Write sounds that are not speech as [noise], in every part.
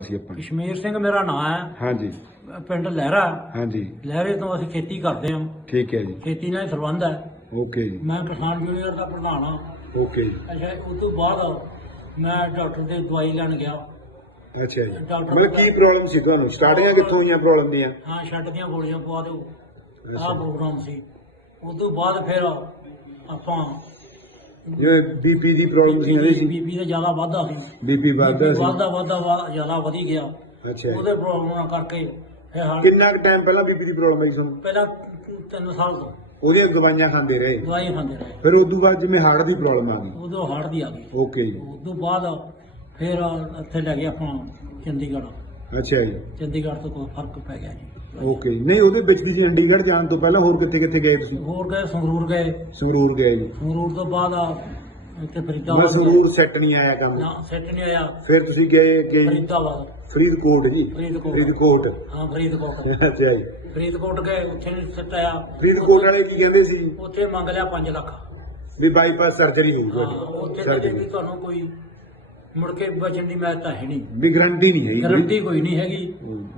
ਸੀ ਆਪਾਂ ਕਸ਼ਮੀਰ ਸਿੰਘ ਮੇਰਾ ਨਾਮ ਹੈ। ਹਾਂਜੀ। ਪਿੰਡ ਲਹਿਰਾ। ਹਾਂਜੀ। ਲਹਿਰੇ ਤੋਂ ਅਸੀਂ ਖੇਤੀ ਕਰਦੇ ਹਾਂ। ਠੀਕ ਹੈ ਜੀ। ਖੇਤੀ ਨਾਲ ਹੀ ਸੰਬੰਧ ਹੈ। ਓਕੇ ਜੀ। ਮੈਂ ਕਿਸਾਨ ਯੂਨੀਅਨ ਦਾ ਪ੍ਰਧਾਨ ਹਾਂ। ਓਕੇ ਜੀ। ਅੱਛਾ ਉਸ ਤੋਂ ਬਾਅਦ ਮੈਂ ਡਾਕਟਰ ਦੀ ਦਵਾਈ ਲੈਣ ਗਿਆ। ਅੱਛਾ ਜੀ। ਡਾਕਟਰ ਮਤਲਬ ਕੀ ਪ੍ਰੋਬਲਮ ਸੀ ਤੁਹਾਨੂੰ? ਸਟਾਰਟਿੰਗਾਂ ਕਿੱਥੋਂ ਹੋਈਆਂ ਪ੍ਰੋਬਲਮ ਦੀਆਂ? ਹਾਂ ਛੱਡ ਦੀਆਂ ਗੋਲੀਆਂ ਪਵਾ ਦਿਓ। ਆਹ ਪ੍ਰੋਗਰਾਮ ਸੀ। ਉਸ ਤੋਂ ਬਾਅਦ ਫਿਰ ਆਪਾਂ ਜਿਵੇਂ ਬੀਪੀ ਦੀ ਪ੍ਰੋਬਲਮ ਸੀ ਇਹਦੀ ਸੀ। ਬੀਬੀ ਦਾ ਜ਼ਿਆਦਾ ਵਾਧਾ ਸੀ। ਬੀਪੀ ਵੱਧਦਾ ਸੀ। ਵਾਧਾ ਵਾਧਾ ਜ਼ਿਆਦਾ ਵਧੀ ਗਿਆ। ਅੱਛਾ। ਜੀ। ਉਹਦੇ ਪ੍ਰੋਬਲਮਾਂ ਕਰਕੇ ਫਿਰ ਹਾਲ ਕਿੰਨਾ ਕੁ ਟਾਈਮ ਪਹਿਲਾਂ ਬੀਪੀ ਦੀ ਪ੍ਰੋਬਲਮ ਆਈ ਤੁਹਾਨੂੰ? ਪਹਿਲਾਂ ਤਿੰਨ ਸਾਲ ਤੋਂ। ਉਹਦੀਆਂ ਦਵਾਈਆਂ ਖਾਂਦੇ ਰਹੇ। ਦਵਾਈ ਖਾਂਦੇ ਰਹੇ। ਫਿਰ ਉਸ ਤੋਂ ਬਾਅਦ ਜਿਵੇਂ ਹਾਰਟ ਦੀ ਪ੍ਰੋਬਲਮ ਆ ਗਈ। ਉਦੋਂ ਹਾਰਟ ਦੀ ਆ ਗਈ। ਓਕੇ ਜੀ। ਉਸ ਤੋਂ ਬਾਅਦ ਫਿਰ ਇੱਥੇ ਲੈ ਗਏ ਆਪਾਂ ਚੰਡੀਗੜ੍ਹ। ਅੱਛਾ ਜੀ। ਚੰਡੀਗੜ੍ਹ ਤੋਂ ਕੋਈ ਫ਼ਰਕ ਪੈ ਗਿਆ ਜੀ। ਓਕੇ ਜੀ। ਨਹੀਂ ਉਹਦੇ ਵਿੱਚ ਤੁਸੀਂ ਚੰਡੀਗੜ੍ਹ ਜਾਣ ਤੋਂ ਪਹਿਲਾਂ ਹੋਰ ਕਿੱਥੇ ਕਿੱਥੇ ਗਏ ਤੁਸੀਂ? ਹੋਰ ਗਏ ਸੰਗਰੂਰ ਗਏ। ਸੰਗਰੂਰ ਗਏ ਜੀ। ਸੰਗਰੂਰ ਤੋਂ ਬਾਅਦ ਆ ਇੱਥੇ ਮੈਂ ਫਰੀਦਾਬਾਦ ਸੰਗਰੂਰ ਸੈੱਟ ਨਹੀਂ ਆਇਆ ਕੰਮ। ਨਾ ਸੈੱਟ ਨਹੀਂ ਆਇਆ। ਫਿਰ ਤੁਸੀਂ ਗਏ ਗਏ ਜੀ? ਫਰੀਦਾਬਾਦ। ਫਰੀਦਕੋਟ ਜੀ? ਫਰੀਦਕੋਟ। ਫਰੀਦਕੋਟ। ਹਾਂ ਫਰੀਦਕੋਟ। [laughs] ਅੱਛਾ ਜੀ। ਫਰੀਦਕੋਟ ਗਏ ਉੱਥੇ ਨਹੀਂ ਸੈੱਟ ਆਇਆ। ਫਰੀਦਕੋਟ ਵਾਲੇ ਕੀ ਕਹਿੰਦੇ ਸੀ? ਉੱਥੇ ਮੰਗ ਲਿਆ 5 ਲੱਖ। ਵੀ ਬਾਈਪਾਸ ਸਰਜਰੀ ਹੋਊ ਹਾਂ ਤੁਹਾਡੀ। ਉੱਥੇ ਕਹਿੰਦੇ ਸਰਜਰੀ ਤੁਹਾਨੂੰ ਕੋਈ ਮੁੜ ਕੇ ਬਚਣ ਦੀ ਮੈਂ ਤਾਂ ਹੈ ਨਹੀਂ। ਵੀ ਗਰੰਟੀ ਨਹੀਂ ਹੈ ਗਰੰਟੀ ਕੋਈ ਨਹੀਂ ਹੈਗੀ।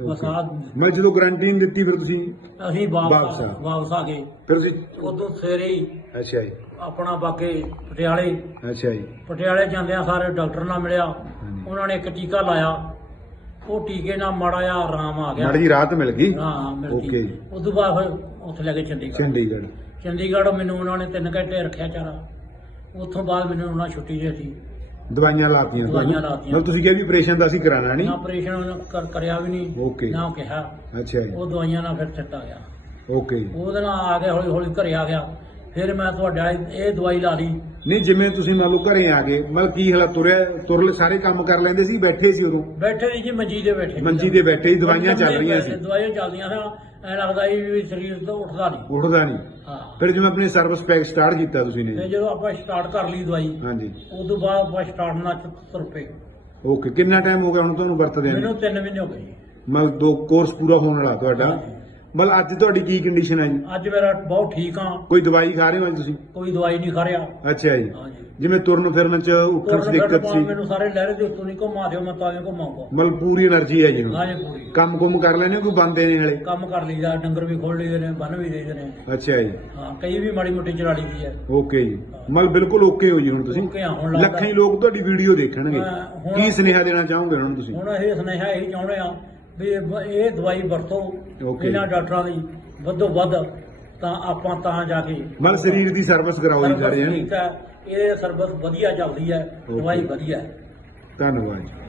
ਬਸ ਆ ਮੈਂ ਜਦੋਂ ਗਰੰਟੀ ਨਹੀਂ ਦਿੱਤੀ ਫਿਰ ਤੁਸੀਂ ਅਸੀਂ ਵਾਪਸ ਵਾਪਸ ਆ। ਵਾਪਸ ਆ ਗਏ। ਫਿਰ ਤੁਸੀਂ ਉਦੋਂ ਸਵੇਰੇ ਹੀ ਅੱਛਾ ਜੀ। ਆਪਣਾ ਬਾਗੇ ਪਟਿਆਲੇ ਅੱਛਾ ਜੀ। ਪਟਿਆਲੇ ਜਾਂਦਿਆਂ ਸਾਰੇ ਡਾਕਟਰ ਨਾਲ ਮਿਲਿਆ। ਹਾਂਜੀ। ਉਹਨਾਂ ਨੇ ਇੱਕ ਟੀਕਾ ਲਾਇਆ। ਉਹ ਟੀਕੇ ਨਾਲ ਮਾੜਾ ਜਿਹਾ ਆਰਾਮ ਆ ਗਿਆ। ਮਾੜੀ ਜੀ ਰਾਹਤ ਮਿਲ ਗਈ? ਹਾਂ ਮਿਲ ਓਕੇ ਗਈ ਜੀ। ਉਸ ਤੋਂ ਬਾਅਦ ਫਿਰ ਉੱਥੇ ਲੈ ਕੇ ਚੰਡੀਗੜ੍ਹ। ਚੰਡੀਗੜ੍ਹ। ਚੰਡੀਗੜ੍ਹ ਮੈਨੂੰ ਉਹਨਾਂ ਨੇ 3 ਘੰਟੇ ਰੱਖਿਆ ਚਾਰਾ। ਉੱਥੋਂ ਬਾਅਦ ਮੈਨੂੰ ਉਹਨਾਂ ਛੁੱਟੀ ਦੇ ਦਿੱਤੀ। ਦਵਾਈਆਂ ਲਾਤੀਆਂ। ਦਵਾਈਆਂ? ਲਾਤੀਆਂ। ਮਤਲਬ ਤੁਸੀਂ ਕਿਹਾ ਵੀ ਆਪਰੇਸ਼ਨ ਤਾਂ ਅਸੀਂ ਕਰਾਣਾ ਨਹੀਂ। ਨਾ ਆਪਰੇਸ਼ਨ ਕਰ- ਕਰਿਆ ਵੀ ਨਹੀਂ ਓਕੇ ਨਾ ਕਿਹਾ। ਅੱਛਾ ਜੀ। ਉਹ ਦਵਾਈਆਂ ਨਾਲ ਫਿਰ ਛੱਟ ਆ ਗਿਆ। ਓਕੇ ਜੀ। ਉਹਦੇ ਨਾਲ ਆ ਕੇ ਹੌਲੀ ਹੌਲੀ ਘਰੇ ਆ ਗਿਆ। ਫਿਰ ਮੈਂ ਤੁਹਾਡਾ ਇਹ ਦਵਾਈ ਲਾ ਲਈ। ਨਹੀਂ ਜਿਵੇਂ ਤੁਸੀਂ ਮੰਨ ਲਓ ਘਰੇ ਆ ਗਏ ਮਤਲਬ ਕੀ ਹਾਲਾ ਤੁਰਿਆ ਤੁਰਲ ਸਾਰੇ ਕੰਮ ਕਰ ਲੈਂਦੇ ਸੀ ਬੈਠੇ ਸੀ ਉਦੋਂ? ਬੈਠੇ ਨਹੀਂ ਜੀ ਮੰਜੀ ਦੇ ਬੈਠੇ ਮੰਜੀ ਤੇ ਬੈਠੇ ਹੀ ਦਵਾਈਆਂ ਚੱਲ ਰਹੀਆਂ ਸੀ ਦਵਾਈਆਂ ਚੱਲਦੀਆਂ ਸੀ। ਐ ਲੱਗਦਾ ਸੀ ਵੀ ਸਰੀਰ ਤੋਂ ਉੱਠਦਾ ਨਹੀਂ। ਉੱਠਦਾ ਨਹੀਂ। ਹਾਂ। ਫਿਰ ਜਿਵੇਂ ਆਪਣੇ ਸਰਵਿਸ ਪੈਕ ਸਟਾਰਟ ਕੀਤਾ ਤੁਸੀਂ ਤੇ ਨੇ ਜਦੋਂ ਆਪਾਂ ਸਟਾਰਟ ਕਰ ਲਈ ਦਵਾਈ ਹਾਂਜੀ। ਉਸ ਤੋਂ ਬਾਅਦ ਆਪਾਂ ਸਟਾਰਟ ਨਾਲ ਤੁਰ ਪਏ। ਓਕੇ ਕਿੰਨਾ ਟਾਈਮ ਹੋ ਗਿਆ ਹੁਣ ਤੁਹਾਨੂੰ ਵਰਤਦੇ ਮੈਨੂੰ ਨੇ 3 ਮਹੀਨੇ ਹੋ ਗਏ ਜੀ। ਮਤਲਬ ਦੋ ਕੋਰਸ ਪੂਰਾ ਹੋਣ ਵਾਲਾ ਤੁਹਾਡਾ। ਹਾਂਜੀ। ਮਤਲਬ ਅੱਜ ਤੁਹਾਡੀ ਕੀ ਕੰਡੀਸ਼ਨ ਹੈ ਜੀ? ਅੱਜ ਮੇਰਾ ਬਹੁਤ ਠੀਕ ਆ ਕੋਈ ਦਵਾਈ ਖਾ ਰਹੇ ਹੋ ਅੱਜ ਤੁਸੀਂ? ਕੋਈ ਦਵਾਈ ਨਹੀਂ ਖਾ ਰਿਹਾ। ਅੱਛਾ ਜੀ। ਜਿਵੇਂ ਤੁਰਨ ਫਿਰਨ ਚ ਉੱਠਣ ਚ ਦਿੱਕਤ ਸੀ। ਮੈਨੂੰ ਸਾਰੇ ਲਹਿਰੇ ਦੇ ਉੱਤੋਂ ਨਹੀਂ ਘੁਮਾ ਦਿਓ ਮੈਂ ਤਾਂ ਇਹ ਘੁਮਾਉਂਗਾ। ਮਤਲਬ ਪੂਰੀ એનર્ਜੀ ਹੈ ਜੀ ਨੂੰ ਹਾਂਜੀ ਪੂਰੀ। ਕੰਮ ਕੁਮ ਕਰ ਲੈਣੇ ਕੋਈ ਬੰਦੇ ਨੇ ਹਲੇ ਕੰਮ ਕਰ ਲਈਦਾ ਡੰਗਰ ਵੀ ਖੋਲ ਲਈਦੇ ਨੇ ਬੰਨ ਵੀ ਦੇਦੇ ਨੇ। ਅੱਛਾ ਜੀ। ਹਾਂ ਕਈ ਵੀ ਮਾੜੀ ਮੋਟੀ ਚਲਾ ਲਈਦੀ ਹੈ। ਓਕੇ ਜੀ। ਮਤਲਬ ਬਿਲਕੁਲ ਓਕੇ ਹੋ ਜੀ ਹੁਣ ਤੁਸੀਂ। ਓਕੇ ਲੱਖਾਂ ਹੀ ਲੋਕ ਤੁਹਾਡੀ ਵੀਡੀਓ ਦੇਖਣਗੇ। ਕੀ ਸੁਨੇਹਾ ਦੇਣਾ ਚਾਹੋਗੇ ਹੁਣ ਤੁਸੀਂ? ਹੁਣ ਇਹ ਸੁਨੇਹਾ ਇਹ ਚਾਹੁੰਦੇ ਆ ਵੀ ਇਹ ਬ- ਇਹ ਦਵਾਈ ਵਰਤੋ Okay. ਇਹਨਾਂ ਡਾਕਟਰਾਂ ਦੀ ਵੱਧੋ ਵੱਧ ਤਾਂ ਆਪਾਂ ਤਾਂ ਜਾ ਕੇ ਮਤਲਬ ਸਰੀਰ ਦੀ ਸਰਵਿਸ ਕਰਾਓ ਜੀ ਸਰਬਤ ਸਾਰੇ ਠੀਕ ਹੈ ਇਹ ਸਰਬਤ ਵਧੀਆ ਚੱਲਦੀ ਹੈ Okay. ਦਵਾਈ ਵਧੀਆ ਹੈ ਧੰਨਵਾਦ ਜੀ